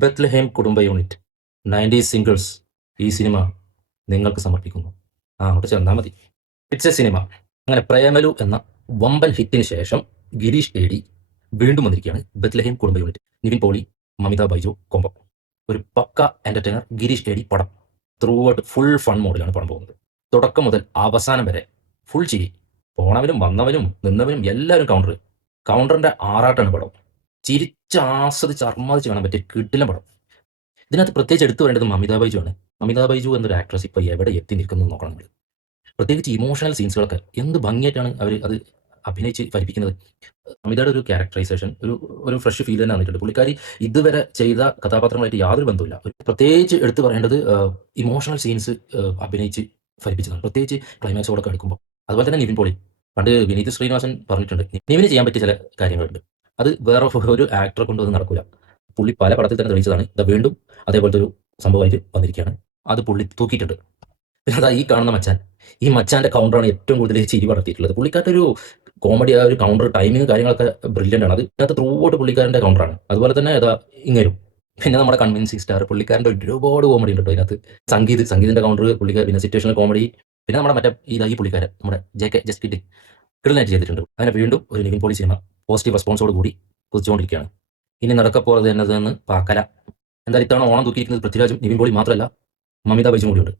Bethlehem Kudumba unit 90s singles ഈ cinema നിങ്ങൾക്ക് സമർപ്പിക്കുന്നു. അങ്ങോട്ട് ചെന്നാൽ മതി. It's A cinema. അങ്ങനെ പ്രേമലു എന്ന വമ്പൻ ഹിറ്റിന് ശേഷം ഗിരീഷ് ഏടി വീണ്ടും വന്നിരിക്കുകയാണ്. Bethlehem Kudumba Unit, Nivin Pauly, Mamitha Baiju combo. ഒരു പക്ക എന്റർടൈനർ ഗിരീഷ് ഏടി പടം. ത്രൂ ഔട്ട് ഫുൾ ഫൺ മോഡിലാണ് പടം പോകുന്നത്. തുടക്കം മുതൽ അവസാനം വരെ ഫുൾ ചിരി. പോണവനും വന്നവനും നിന്നവനും എല്ലാവരും കൗണ്ടറിന്റെ ആറാട്ടാണ് പടം. ചിരിച്ച് ആസ്വദിച്ച് അർമാദിച്ച് കാണാൻ പറ്റിയ കിടിലൻ പടം. ഇതിനകത്ത് പ്രത്യേകിച്ച് എടുത്തു പറയേണ്ടത് മമിത ബൈജു ആണ്. മമിത ബൈജു എന്നൊരു ആക്ട്രസ് ഇപ്പോൾ എവിടെ എത്തി നിൽക്കുന്നു നോക്കണം നമ്മൾ. പ്രത്യേകിച്ച് ഇമോഷണൽ സീൻസുകളൊക്കെ എന്ത് ഭംഗിയായിട്ടാണ് അവർ അത് അഭിനയിച്ച് ഫലിപ്പിക്കുന്നത്. മമിതയുടെ ഒരു ക്യാരക്ടറൈസേഷൻ ഒരു ഫ്രഷ് ഫീൽ തന്നെ വന്നിട്ടുണ്ട്. പുള്ളിക്കാരി ഇതുവരെ ചെയ്ത കഥാപാത്രങ്ങളായിട്ട് യാതൊരു ബന്ധവുമില്ല. പ്രത്യേകിച്ച് എടുത്തു പറയേണ്ടത് ഇമോഷണൽ സീൻസ് അഭിനയിച്ച് ഫലിപ്പിച്ചതാണ്, പ്രത്യേകിച്ച് ക്ലൈമാക്സോടൊക്കെ എടുക്കുമ്പോൾ. അതുപോലെ തന്നെ നിവിൻ പോളി, പണ്ട് വിനീത് ശ്രീനിവാസൻ പറഞ്ഞിട്ടുണ്ട്, നിവിന് ചെയ്യാൻ പറ്റിയ ചില കാര്യങ്ങളുണ്ട്, അത് വേറെ ഒരു ആക്ടറെ കൊണ്ട് അത് നടക്കില്ല. പുള്ളി പല പടത്തിൽ തന്നെ തെളിയിച്ചതാണ്. ഇത് വീണ്ടും അതേപോലത്തെ ഒരു സംഭവമായിട്ട് വന്നിരിക്കുകയാണ്. അത് പുള്ളി തൂക്കിയിട്ടുണ്ട്. പിന്നെ അതാ ഈ കാണുന്ന മച്ചാൻ, ഈ മച്ചാന്റെ കൗണ്ടറാണ് ഏറ്റവും കൂടുതൽ ചിരി പടർത്തിയിട്ടുള്ളത്. പുള്ളിക്കാരുടെ ഒരു കോമഡി, ആ ഒരു കൗണ്ടർ ടൈമിങ് കാര്യങ്ങളൊക്കെ ബ്രില്യൻ്റ് ആണ്. അത് ഇതിനകത്ത് ത്രൂ ഔട്ട് പുള്ളിക്കാരൻ്റെ കൗണ്ടറാണ്. അതുപോലെ തന്നെ അതാ ഇങ്ങരും. പിന്നെ നമ്മുടെ കൺവിൻസിങ് സ്റ്റാർ പുള്ളിക്കാരൻ്റെ ഒരുപാട് കോമഡി ഉണ്ട് അതിനകത്ത്. സംഗീതിന്റെ കൗണ്ടർ പുള്ളിക്കാർ, പിന്നെ സിറ്റുവേഷണൽ കോമഡി, പിന്നെ നമ്മുടെ മറ്റേ ഈ പുള്ളിക്കാരൻ നമ്മുടെ ജസ്റ്റ് കിടലായിട്ട് ചെയ്തിട്ടുണ്ട്. അങ്ങനെ വീണ്ടും ഒരു നിവിൻ പോളി സിനിമ പോസിറ്റീവ് റെസ്പോൺസോട് കൂടി കുതിച്ചുകൊണ്ടിരിക്കുകയാണ്. ഇനി നടക്കപ്പോറത് എന്നതെന്ന് പാക്കല. എന്തായാലും ഇത്തവണ ഓണം തൂക്കിയിരിക്കുന്നത് പൃഥ്വിരാജും നിവിൻ പോളി മാത്രമല്ല, മമിത ബൈജും കൂടിയുണ്ട്.